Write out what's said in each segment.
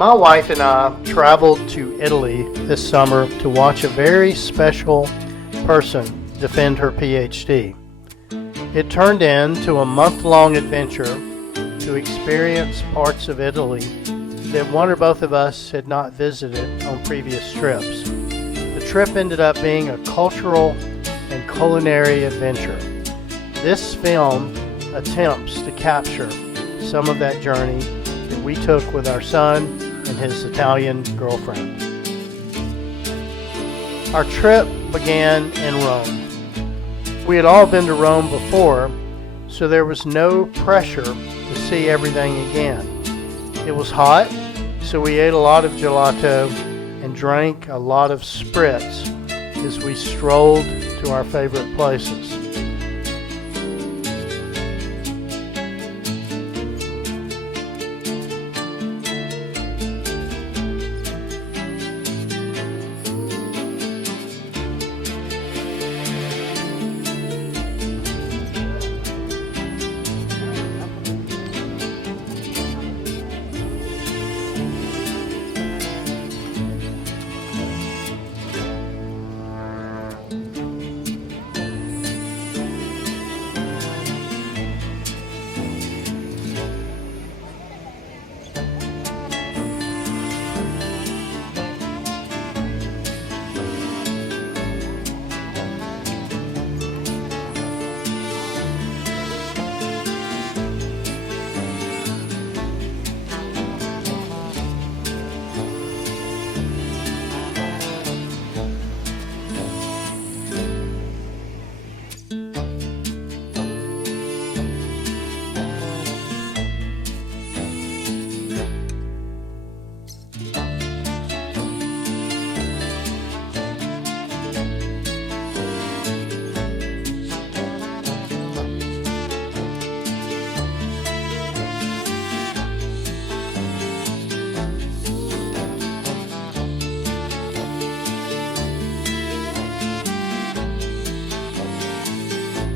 My wife and I traveled to Italy this summer to watch a very special person defend her PhD. It turned into a month-long adventure to experience parts of Italy that one or both of us had not visited on previous trips. The trip ended up being a cultural and culinary adventure. This film attempts to capture some of that journey that we took with our son and his Italian girlfriend. Our trip began in Rome. We had all been to Rome before, so there was no pressure to see everything again. It was hot, so we ate a lot of gelato and drank a lot of spritz as we strolled to our favorite places.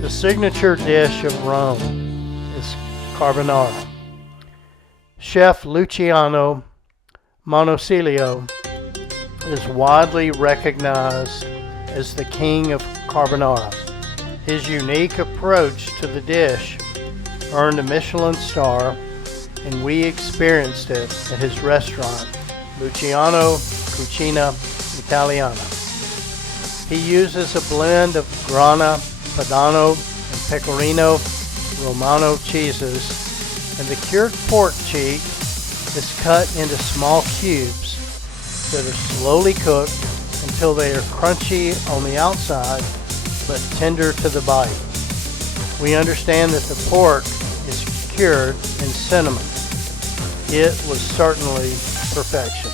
The signature dish of Rome is carbonara. Chef Luciano Monosilio is widely recognized as the king of carbonara. His unique approach to the dish earned a Michelin star, and we experienced it at his restaurant, Luciano Cucina Italiana. He uses a blend of Grana Padano and Pecorino Romano cheeses, and the cured pork cheek is cut into small cubes that are slowly cooked until they are crunchy on the outside but tender to the bite. We understand that the pork is cured in cinnamon. It was certainly perfection.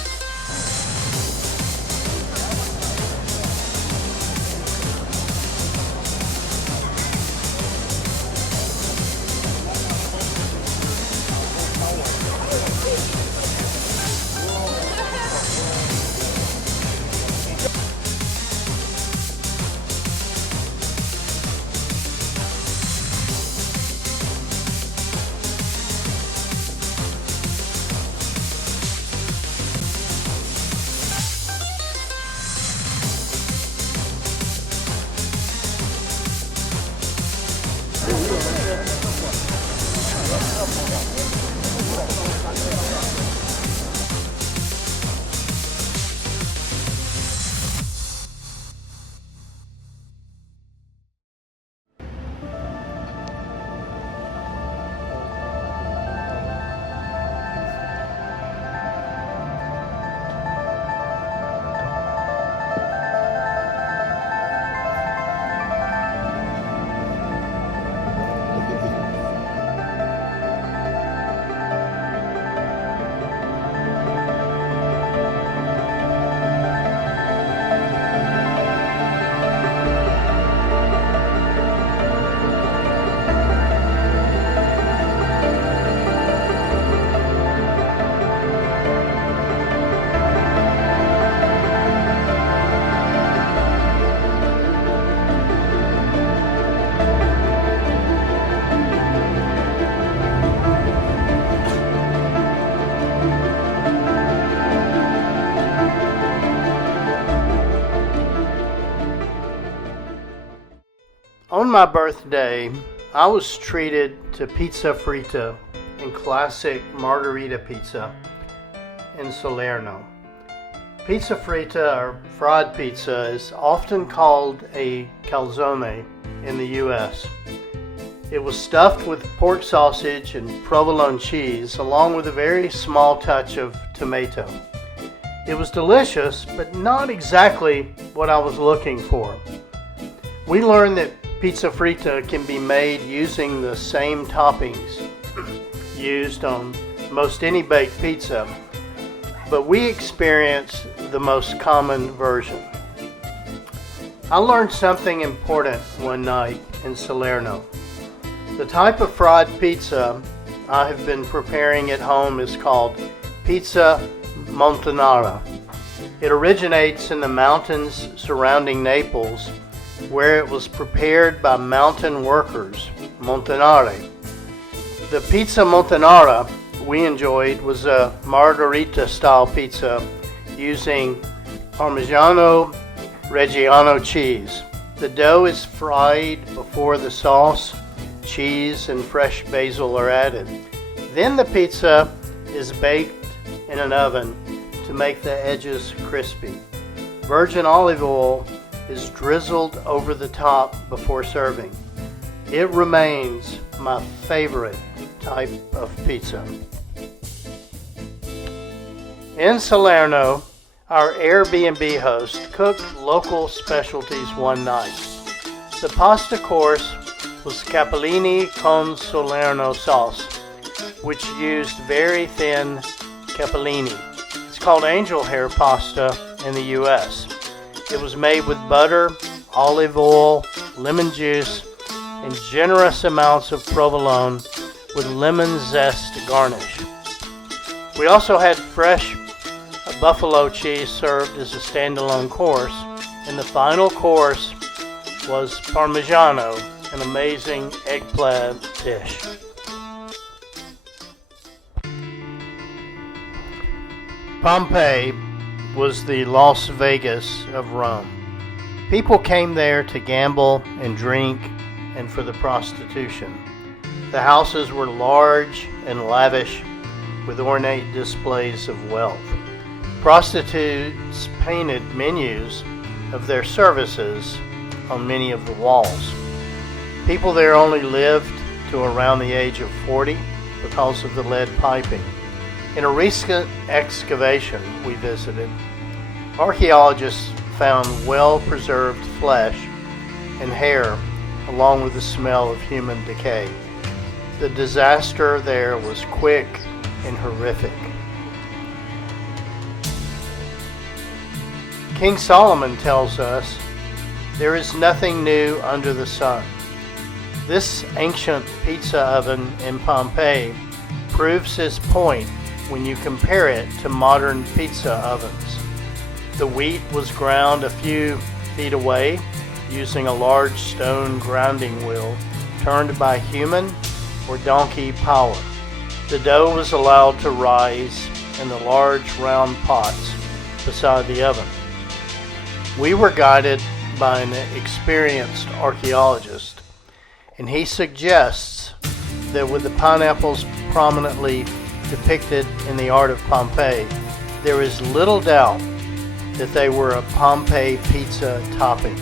my birthday, I was treated to pizza fritta and classic margherita pizza in Salerno. Pizza fritta, or fried pizza, is often called a calzone in the U.S. It was stuffed with pork sausage and provolone cheese, along with a very small touch of tomato. It was delicious, but not exactly what I was looking for. We learned that pizza fritta can be made using the same toppings used on most any baked pizza, but we experienced the most common version. I learned something important one night in Salerno. The type of fried pizza I have been preparing at home is called pizza montanara. It originates in the mountains surrounding Naples, where it was prepared by mountain workers, montanari. The pizza montanara we enjoyed was a margherita-style pizza using Parmigiano Reggiano cheese. The dough is fried before the sauce, cheese, and fresh basil are added. Then the pizza is baked in an oven to make the edges crispy. Virgin olive oil is drizzled over the top before serving. It remains my favorite type of pizza. In Salerno, our Airbnb host cooked local specialties one night. The pasta course was capellini con Salerno sauce, which used very thin capellini. It's called angel hair pasta in the U.S. It was made with butter, olive oil, lemon juice, and generous amounts of provolone with lemon zest garnish. We also had fresh buffalo cheese served as a standalone course, and the final course was Parmigiano, an amazing eggplant dish. Pompeii was the Las Vegas of Rome. People came there to gamble and drink and for the prostitution. The houses were large and lavish with ornate displays of wealth. Prostitutes painted menus of their services on many of the walls. People there only lived to around the age of 40 because of the lead piping. In a recent excavation we visited, archaeologists found well-preserved flesh and hair along with the smell of human decay. The disaster there was quick and horrific. King Solomon tells us, "There is nothing new under the sun." This ancient pizza oven in Pompeii proves his point when you compare it to modern pizza ovens. The wheat was ground a few feet away using a large stone grinding wheel turned by human or donkey power. The dough was allowed to rise in the large round pots beside the oven. We were guided by an experienced archaeologist, and he suggests that with the pineapples prominently depicted in the art of Pompeii, there is little doubt that they were a Pompeii pizza topping.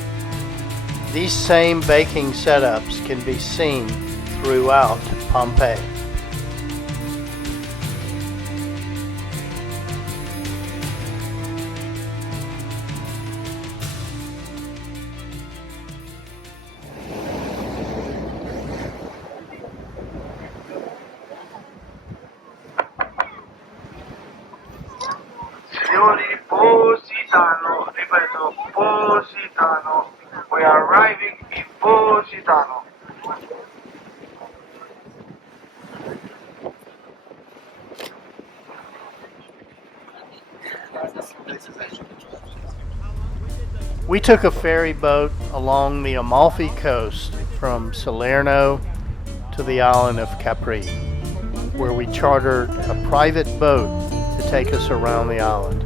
These same baking setups can be seen throughout Pompeii. Signori, Positano, ripeto, Positano. We are arriving in Positano. We took a ferry boat along the Amalfi Coast from Salerno to the island of Capri, where we chartered a private boat to take us around the island.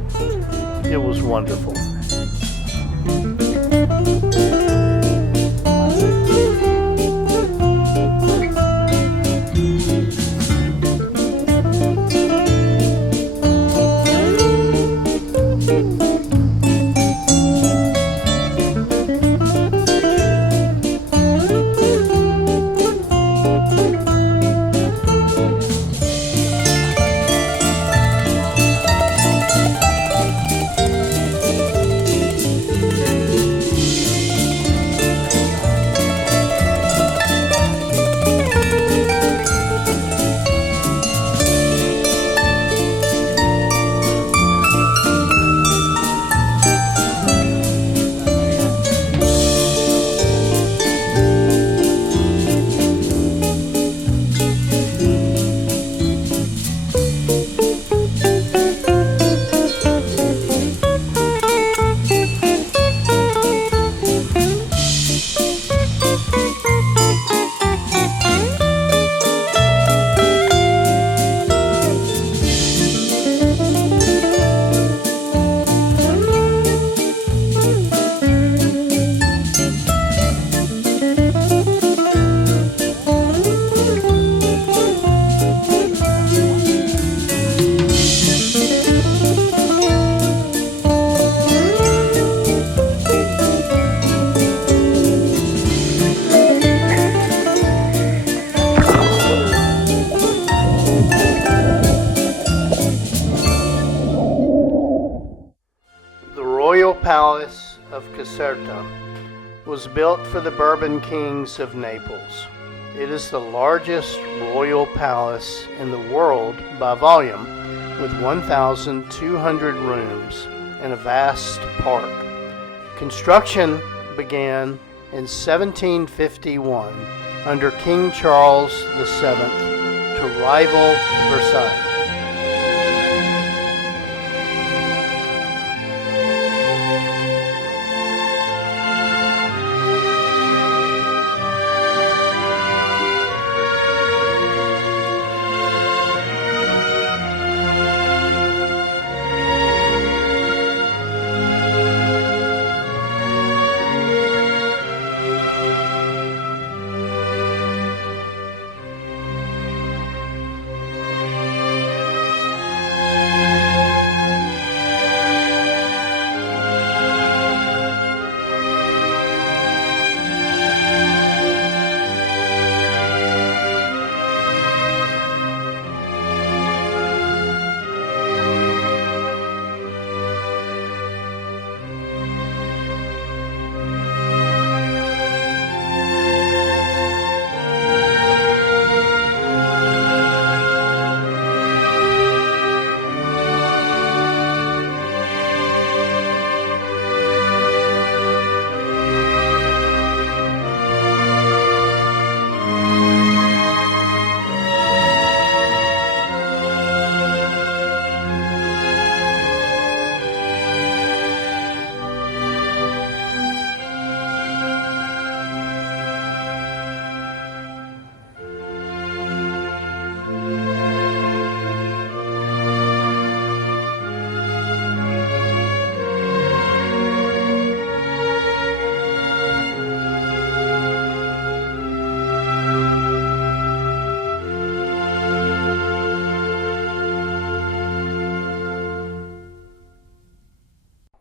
It was wonderful. Palace of Caserta was built for the Bourbon kings of Naples. It is the largest royal palace in the world by volume, with 1,200 rooms and a vast park. Construction began in 1751 under King Charles VII to rival Versailles.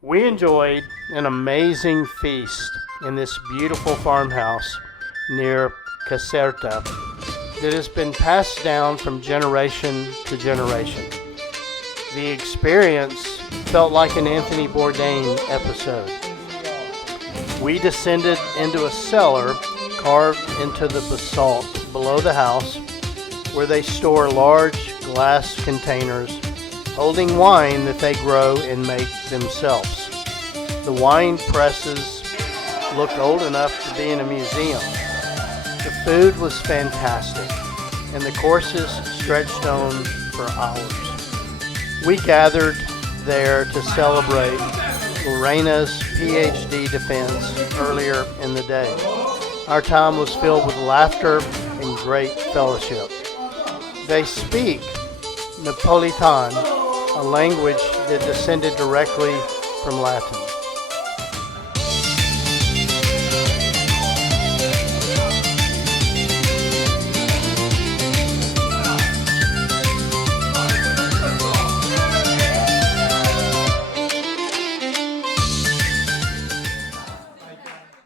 We enjoyed an amazing feast in this beautiful farmhouse near Caserta that has been passed down from generation to generation. The experience felt like an Anthony Bourdain episode. We descended into a cellar carved into the basalt below the house, where they store large glass containers holding wine that they grow and make themselves. The wine presses looked old enough to be in a museum. The food was fantastic, and the courses stretched on for hours. We gathered there to celebrate Lorena's PhD defense earlier in the day. Our time was filled with laughter and great fellowship. They speak Napolitan, a language that descended directly from Latin.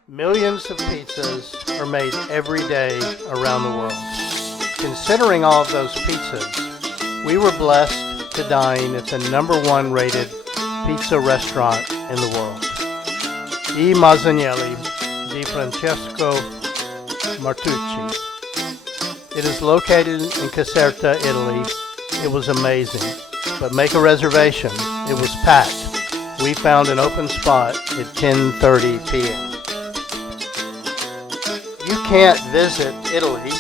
Millions of pizzas are made every day around the world. Considering all of those pizzas, we were blessed to dine at the #1 rated pizza restaurant in the world, I Mazzanelli di Francesco Martucci. It is located in Caserta, Italy. It was amazing, but make a reservation. It was packed. We found an open spot at 10:30 p.m. You can't visit Italy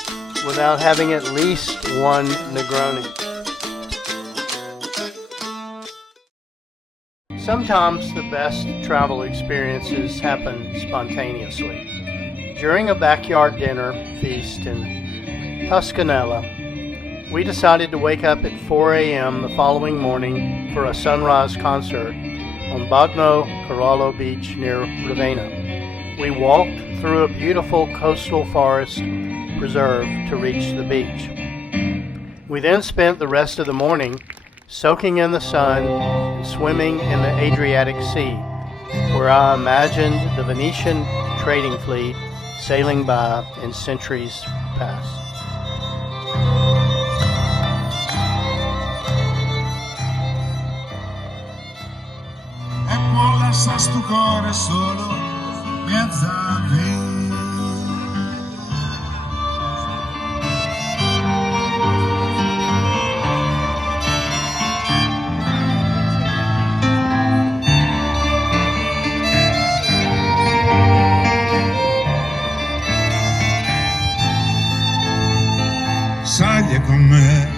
without having at least one Negroni. Sometimes the best travel experiences happen spontaneously. During a backyard dinner feast in Tuscanella, we decided to wake up at 4 a.m. the following morning for a sunrise concert on Bagno Carollo Beach near Ravenna. We walked through a beautiful coastal forest preserve to reach the beach. We then spent the rest of the morning soaking in the sun and swimming in the Adriatic Sea, where I imagined the Venetian trading fleet sailing by in centuries past. E por la sa sto cuore solo mezza vita. Saglie con me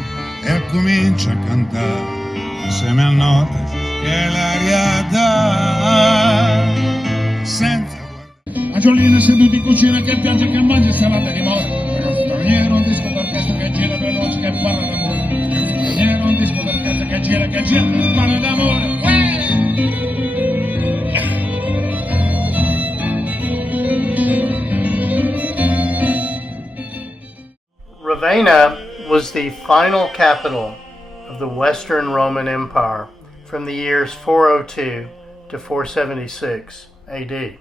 e comincia a cantare insieme a note che l'aria dà senza guardare. Angiolina seduti in cucina che piange, che mangia salata di mora. Straniero un disco d'orchestra che gira veloce, che parla d'amore. Straniero un disco d'orchestra che gira, parla d'amore. Ravenna was the final capital of the Western Roman Empire from the years 402 to 476 AD.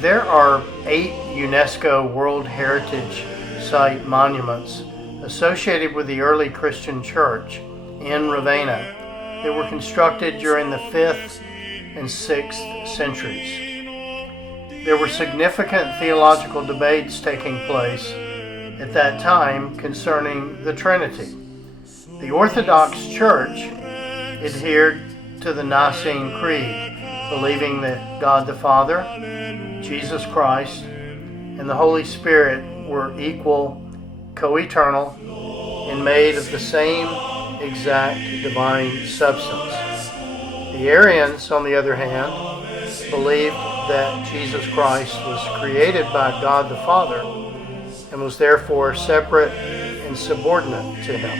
There are 8 UNESCO World Heritage Site monuments associated with the early Christian church in Ravenna that were constructed during the 5th and 6th centuries. There were significant theological debates taking place at that time concerning the Trinity. The Orthodox Church adhered to the Nicene Creed, believing that God the Father, Jesus Christ, and the Holy Spirit were equal, co-eternal, and made of the same exact divine substance. The Arians, on the other hand, believed that Jesus Christ was created by God the Father and was therefore separate and subordinate to him.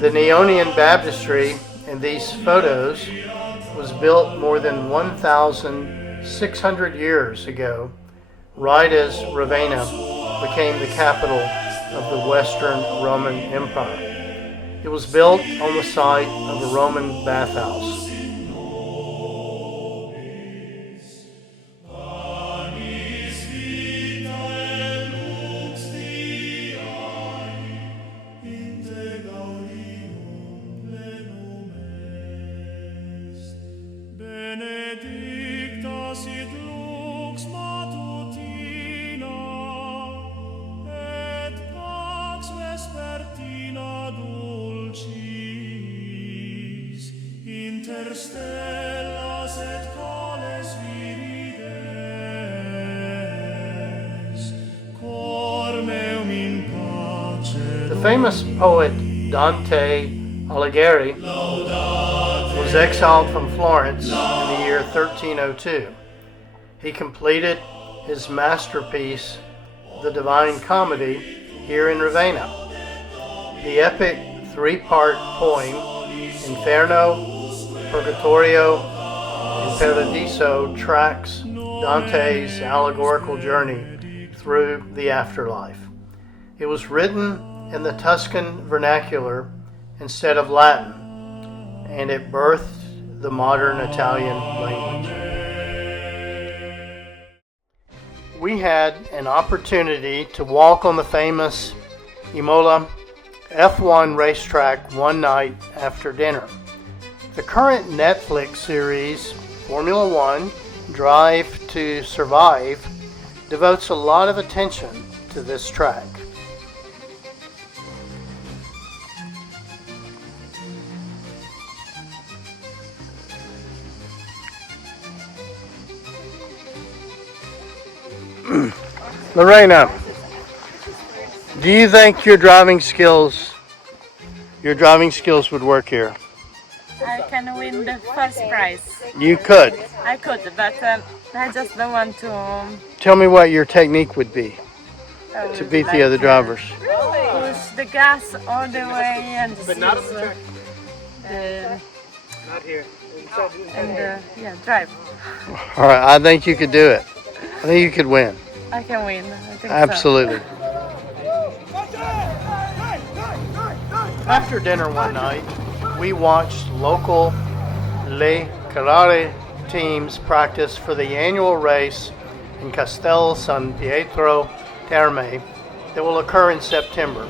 The Neonian Baptistry in these photos was built more than 1,600 years ago, right as Ravenna became the capital of the Western Roman Empire. It was built on the site of a Roman bathhouse. Benedicta sit lux matutina, et pax vespertina dulcis, inter stellas et coles virides, cor meum in pace. The famous poet Dante Alighieri was exiled from Florence in the year 1302. He completed his masterpiece, The Divine Comedy, here in Ravenna. The epic 3-part poem, Inferno, Purgatorio, and Paradiso, tracks Dante's allegorical journey through the afterlife. It was written in the Tuscan vernacular instead of Latin, and it birthed the modern Italian language. We had an opportunity to walk on the famous Imola F1 racetrack one night after dinner. The current Netflix series, Formula One Drive to Survive, devotes a lot of attention to this track. Lorena, do you think your driving skills would work here? I can win the first prize. You could. I could, but I just don't want to Tell me what your technique would be to beat the other drivers. push the gas all the way and But not on the track. Not here. drive. All right, I think you could do it. I think you could win. I can win. I think Absolutely. After dinner one night, we watched local Le Carrare teams practice for the annual race in Castel San Pietro Terme that will occur in September.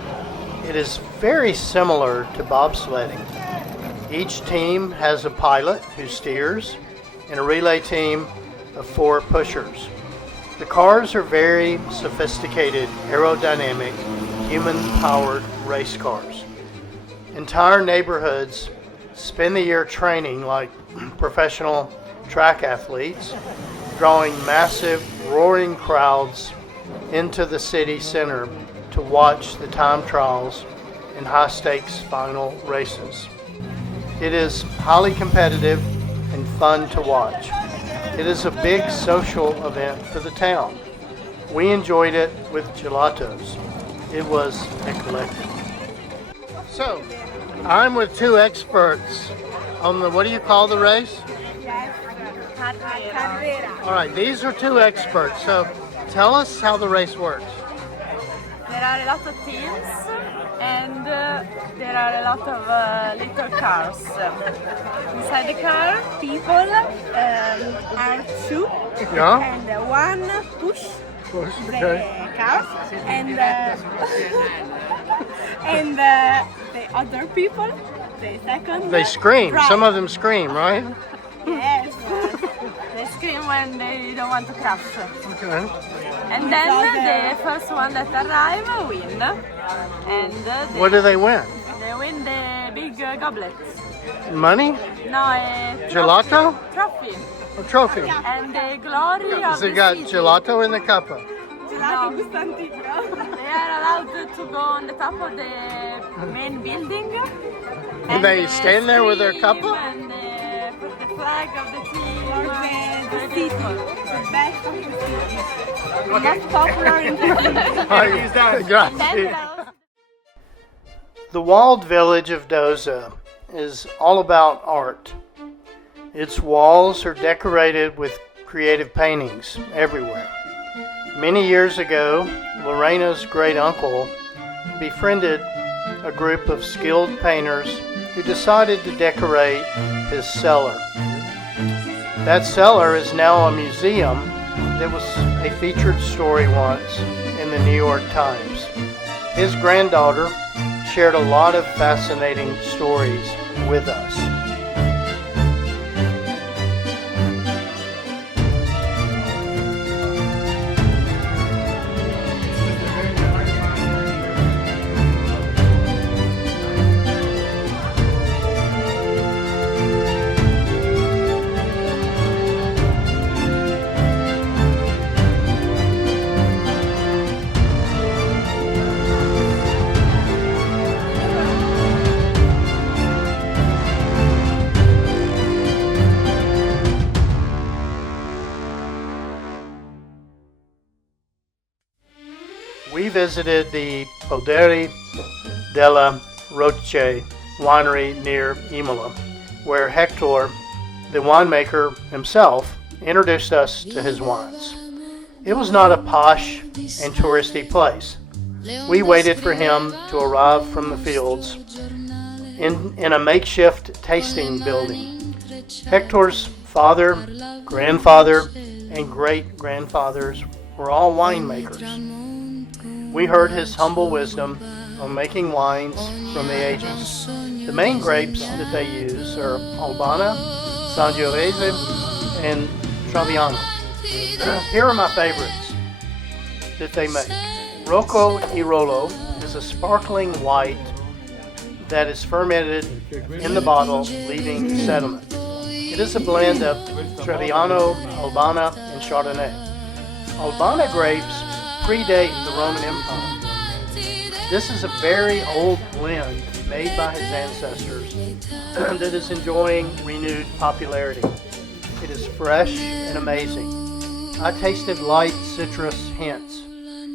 It is very similar to bobsledding. Each team has a pilot who steers, and a relay team of 4 pushers. The cars are very sophisticated, aerodynamic, human-powered race cars. Entire neighborhoods spend the year training like professional track athletes, drawing massive, roaring crowds into the city center to watch the time trials and high-stakes final races. It is highly competitive and fun to watch. It is a big social event for the town. We enjoyed it with gelatos. It was eclectic. So, I'm with 2 experts on the, what do you call the race? Carrera. All right, these are 2 experts. So, tell us how the race works. There are a lot of teams and there are a lot of little cars. Inside the car, people are 2 Yeah? and one push the car and and the other people, the second. They scream. drive. Some of them scream, right? Yes. They scream when they don't want to crash. Okay. And then the first one that arrive win. And What do they win? they win the big goblet. Money? No, a Gelato? trophy. A trophy. And the glory of Has it the got city. gelato in the cuppa? No. They are allowed to go on the top of the main building. And they stand there with their scream cuppa? And put the flag of the team. The people. The best of the city. Not popular in the city. Grazie. The walled village of Doza is all about art. Its walls are decorated with creative paintings everywhere. Many years ago, Lorena's great uncle befriended a group of skilled painters who decided to decorate his cellar. That cellar is now a museum that was a featured story once in the New York Times. His granddaughter shared a lot of fascinating stories with us. We visited the Poderi della Roche winery near Imola, where Hector, the winemaker himself, introduced us to his wines. It was not a posh and touristy place. We waited for him to arrive from the fields in a makeshift tasting building. Hector's father, grandfather, and great-grandfathers were all winemakers. We heard his humble wisdom on making wines from the ages. The main grapes that they use are Albana, Sangiovese, and Trebbiano. Here are my favorites that they make. Rocco e Rolo is a sparkling white that is fermented in the bottle, leaving sediment. It is a blend of Trebbiano, Albana, and Chardonnay. Albana grapes predate the Roman Empire. This is a very old blend made by his ancestors that is enjoying renewed popularity. It is fresh and amazing. I tasted light citrus hints.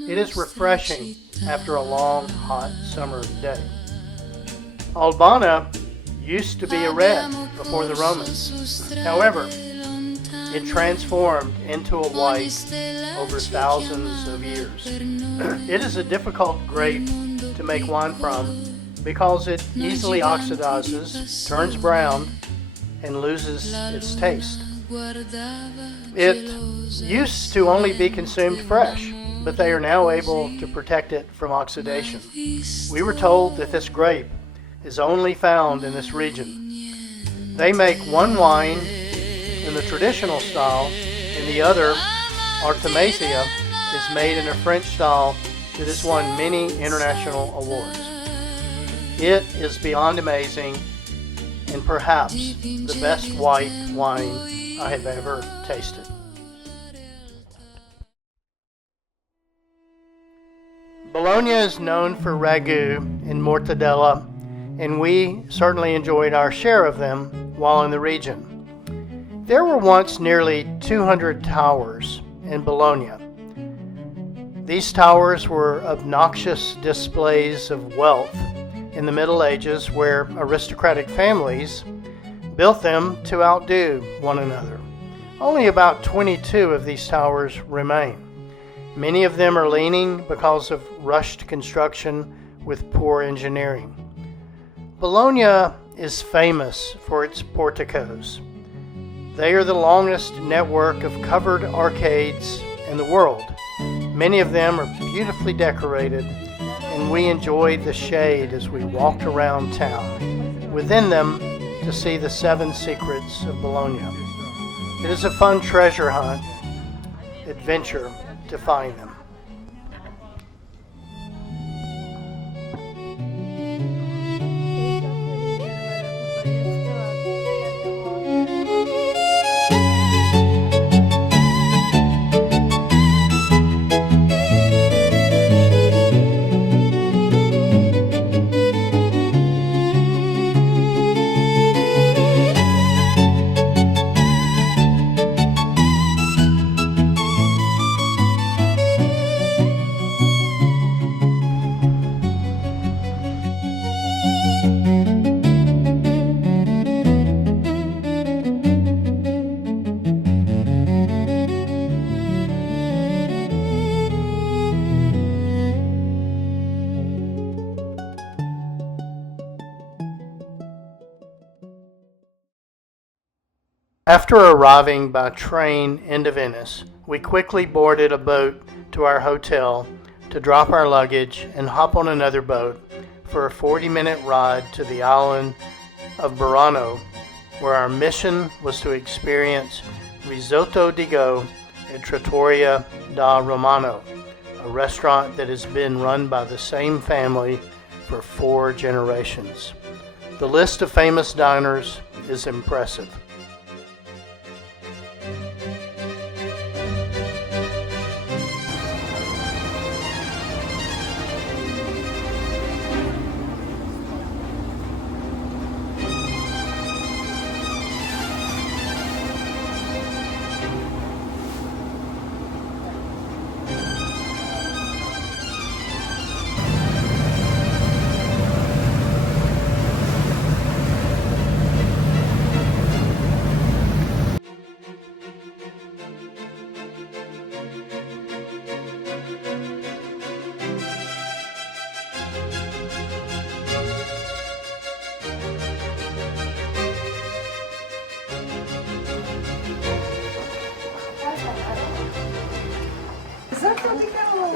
It is refreshing after a long, hot summer day. Albana used to be a red before the Romans. However, it transformed into a white over thousands of years. It is a difficult grape to make wine from because it easily oxidizes, turns brown, and loses its taste. It used to only be consumed fresh, but they are now able to protect it from oxidation. We were told that this grape is only found in this region. They make one wine in the traditional style, and the other, Artemisia, is made in a French style that has won many international awards. It is beyond amazing and perhaps the best white wine I have ever tasted. Bologna is known for ragu and mortadella, and we certainly enjoyed our share of them while in the region. There were once nearly 200 towers in Bologna. These towers were obnoxious displays of wealth in the Middle Ages, where aristocratic families built them to outdo one another. Only about 22 of these towers remain. Many of them are leaning because of rushed construction with poor engineering. Bologna is famous for its porticos. They are the longest network of covered arcades in the world. Many of them are beautifully decorated, and we enjoyed the shade as we walked around town, within them to see the 7 secrets of Bologna. It is a fun treasure hunt, adventure to find them. After arriving by train into Venice, we quickly boarded a boat to our hotel to drop our luggage and hop on another boat for a 40-minute ride to the island of Burano, where our mission was to experience risotto di go at Trattoria da Romano, a restaurant that has been run by the same family for 4 generations. The list of famous diners is impressive.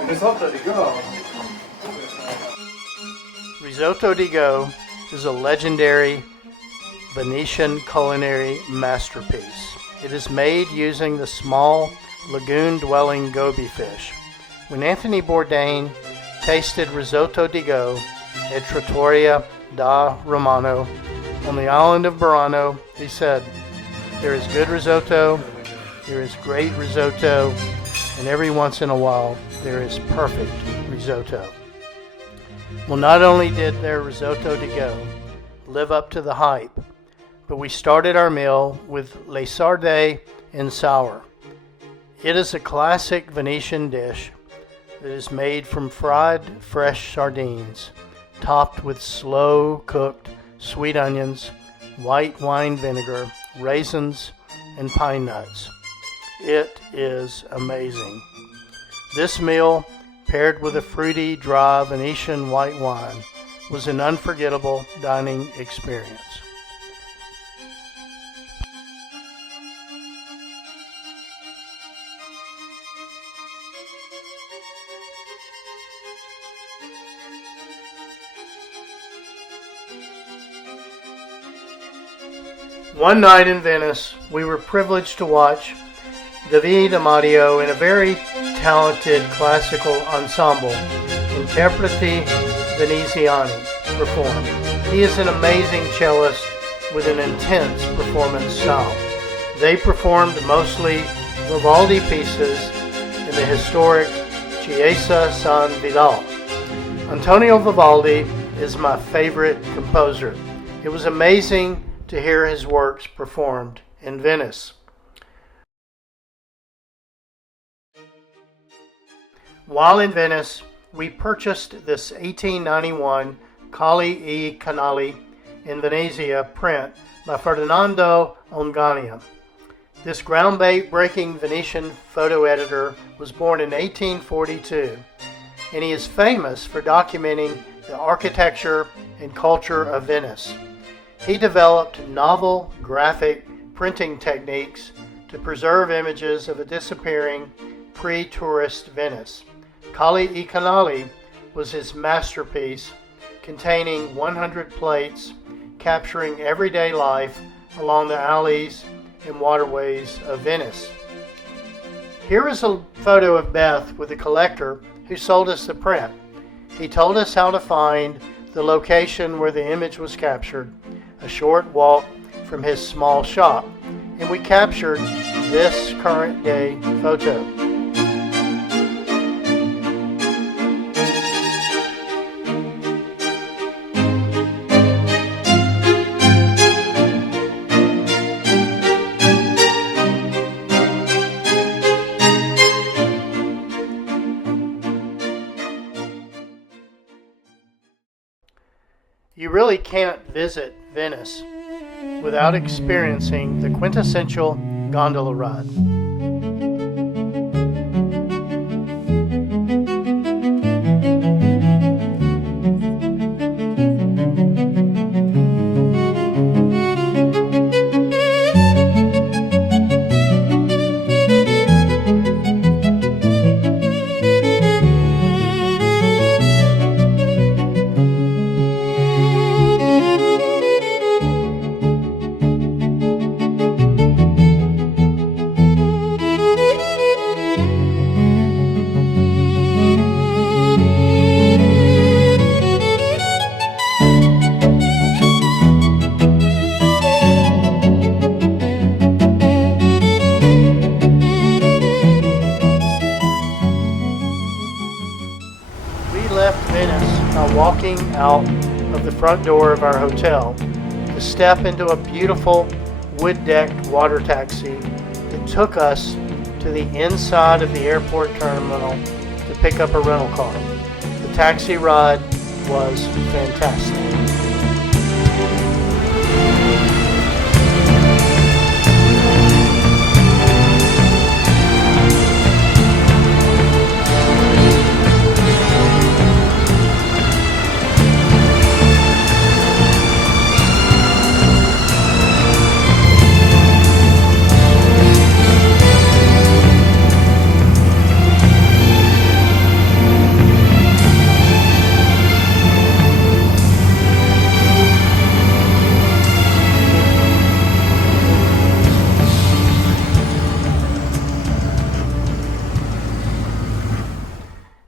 Risotto di go. Risotto di go is a legendary Venetian culinary masterpiece. It is made using the small lagoon-dwelling goby fish. When Anthony Bourdain tasted risotto di go at Trattoria da Romano on the island of Burano, he said, "There is good risotto, there is great risotto, and every once in a while there is perfect risotto." Well, not only did their risotto di go live up to the hype, but we started our meal with le sarde and sour. It is a classic Venetian dish that is made from fried fresh sardines, topped with slow-cooked sweet onions, white wine vinegar, raisins, and pine nuts. It is amazing. This meal, paired with a fruity, dry Venetian white wine, was an unforgettable dining experience. One night in Venice, we were privileged to watch David Amadio and a very talented classical ensemble, Interpreti Veneziani, perform. He is an amazing cellist with an intense performance style. They performed mostly Vivaldi pieces in the historic Chiesa San Vidal. Antonio Vivaldi is my favorite composer. It was amazing to hear his works performed in Venice. While in Venice, we purchased this 1891 Colli e Canali in Venezia print by Ferdinando Onganía. This groundbreaking Venetian photo editor was born in 1842, and he is famous for documenting the architecture and culture of Venice. He developed novel graphic printing techniques to preserve images of a disappearing pre-tourist Venice. Colli e Canali was his masterpiece, containing 100 plates capturing everyday life along the alleys and waterways of Venice. Here is a photo of Beth with the collector who sold us the print. He told us how to find the location where the image was captured, a short walk from his small shop, and we captured this current day photo. You really can't visit Venice without experiencing the quintessential gondola ride. Walking out of the front door of our hotel to step into a beautiful wood-decked water taxi that took us to the inside of the airport terminal to pick up a rental car. The taxi ride was fantastic.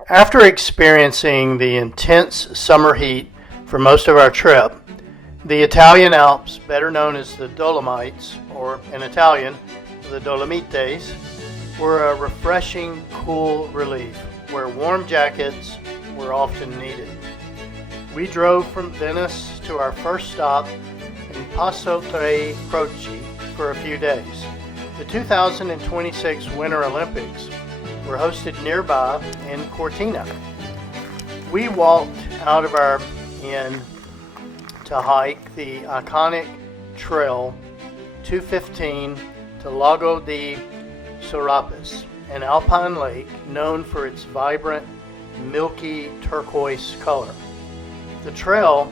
After experiencing the intense summer heat for most of our trip, the Italian Alps, better known as the Dolomites, or in Italian, the Dolomites, were a refreshing, cool relief where warm jackets were often needed. We drove from Venice to our first stop in Passo Tre Croci for a few days. The 2026 Winter Olympics were hosted nearby in Cortina. We walked out of our inn to hike the iconic trail 215 to Lago di Serapis, an alpine lake known for its vibrant, milky turquoise color. The trail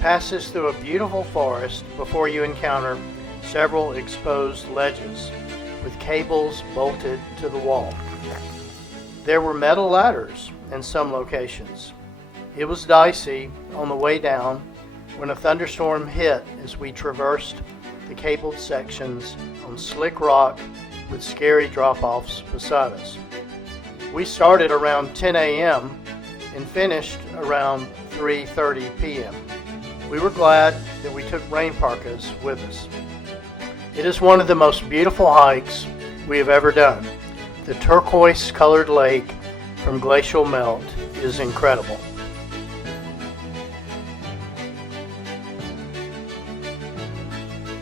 passes through a beautiful forest before you encounter several exposed ledges with cables bolted to the wall. There were metal ladders in some locations. It was dicey on the way down when a thunderstorm hit as we traversed the cabled sections on slick rock with scary drop-offs beside us. We started around 10 a.m. and finished around 3:30 p.m. We were glad that we took rain parkas with us. It is one of the most beautiful hikes we have ever done. The turquoise-colored lake from glacial melt is incredible.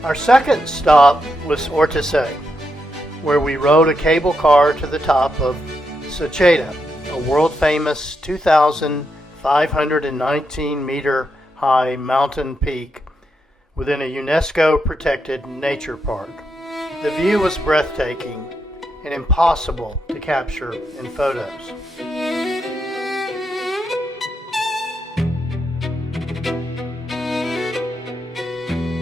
Our second stop was Ortisei, where we rode a cable car to the top of Sacheda, a world-famous 2,519-meter high mountain peak within a UNESCO-protected nature park. The view was breathtaking and impossible to capture in photos.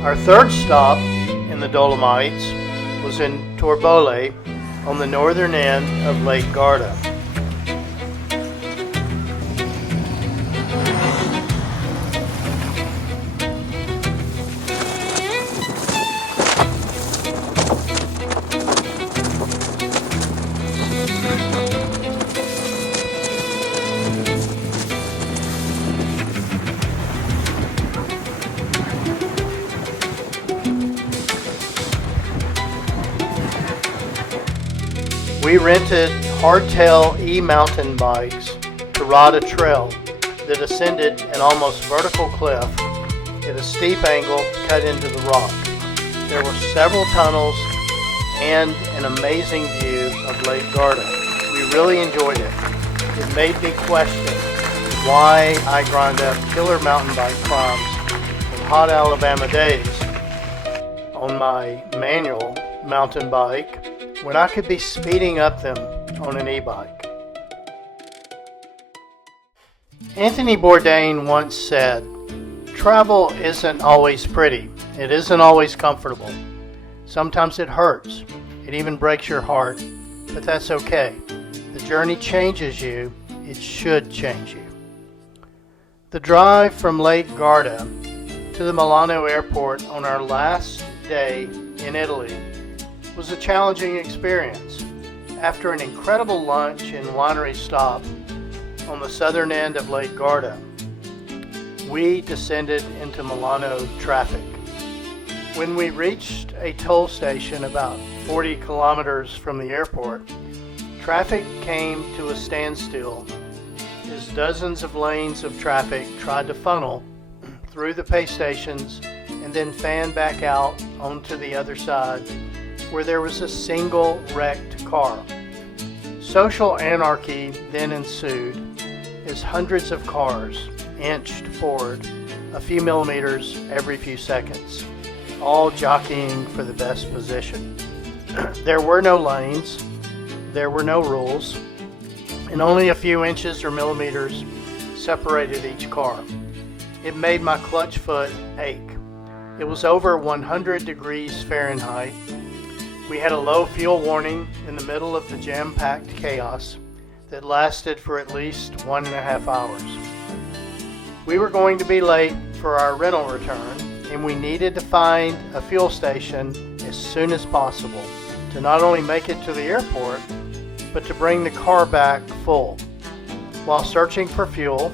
Our third stop in the Dolomites was in Torbole on the northern end of Lake Garda. We rented hardtail e-mountain bikes to ride a trail that ascended an almost vertical cliff at a steep angle cut into the rock. There were several tunnels and an amazing view of Lake Garda. We really enjoyed it. It made me question why I grind up killer mountain bike climbs in hot Alabama days on my manual mountain bike when I could be speeding up them on an e-bike. Anthony Bourdain once said, "Travel isn't always pretty. It isn't always comfortable. Sometimes it hurts. It even breaks your heart, but that's okay. The journey changes you. It should change you." The drive from Lake Garda to the Milano airport on our last day in Italy was a challenging experience. After an incredible lunch and winery stop on the southern end of Lake Garda, we descended into Milano traffic. When we reached a toll station about 40 kilometers from the airport, traffic came to a standstill as dozens of lanes of traffic tried to funnel through the pay stations and then fan back out onto the other side, where there was a single wrecked car. Social anarchy then ensued as hundreds of cars inched forward a few millimeters every few seconds, all jockeying for the best position. There were no lanes, there were no rules, and only a few inches or millimeters separated each car. It made my clutch foot ache. It was over 100 degrees Fahrenheit. We had a low fuel warning in the middle of the jam-packed chaos that lasted for at least 1.5 hours. We were going to be late for our rental return, and we needed to find a fuel station as soon as possible to not only make it to the airport, but to bring the car back full. While searching for fuel,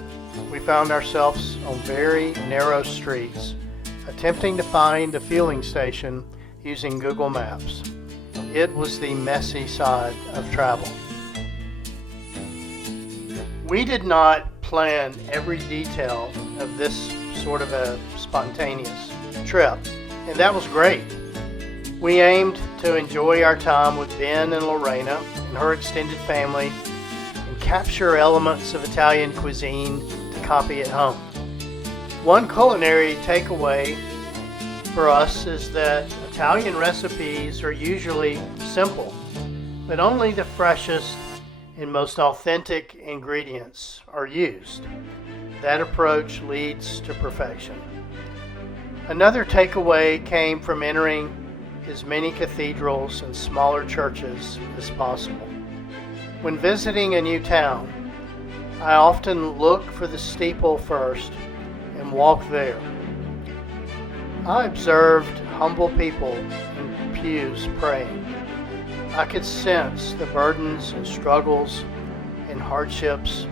we found ourselves on very narrow streets, attempting to find a fueling station using Google Maps. It was the messy side of travel. We did not plan every detail of this sort of a spontaneous trip, and that was great. We aimed to enjoy our time with Ben and Lorena and her extended family and capture elements of Italian cuisine to copy at home. One culinary takeaway for us is that Italian recipes are usually simple, but only the freshest and most authentic ingredients are used. That approach leads to perfection. Another takeaway came from entering as many cathedrals and smaller churches as possible. When visiting a new town, I often look for the steeple first and walk there. I observed humble people in pews praying. I could sense the burdens and struggles and hardships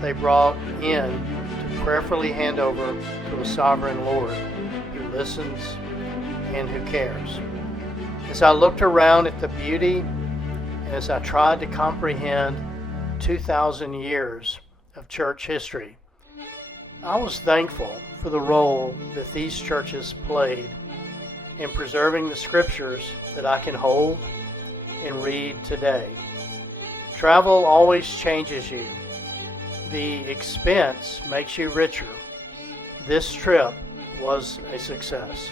they brought in to prayerfully hand over to a sovereign Lord who listens and who cares. As I looked around at the beauty and as I tried to comprehend 2,000 years of church history, I was thankful for the role that these churches played in preserving the scriptures that I can hold and read today. Travel always changes you. The expense makes you richer. This trip was a success.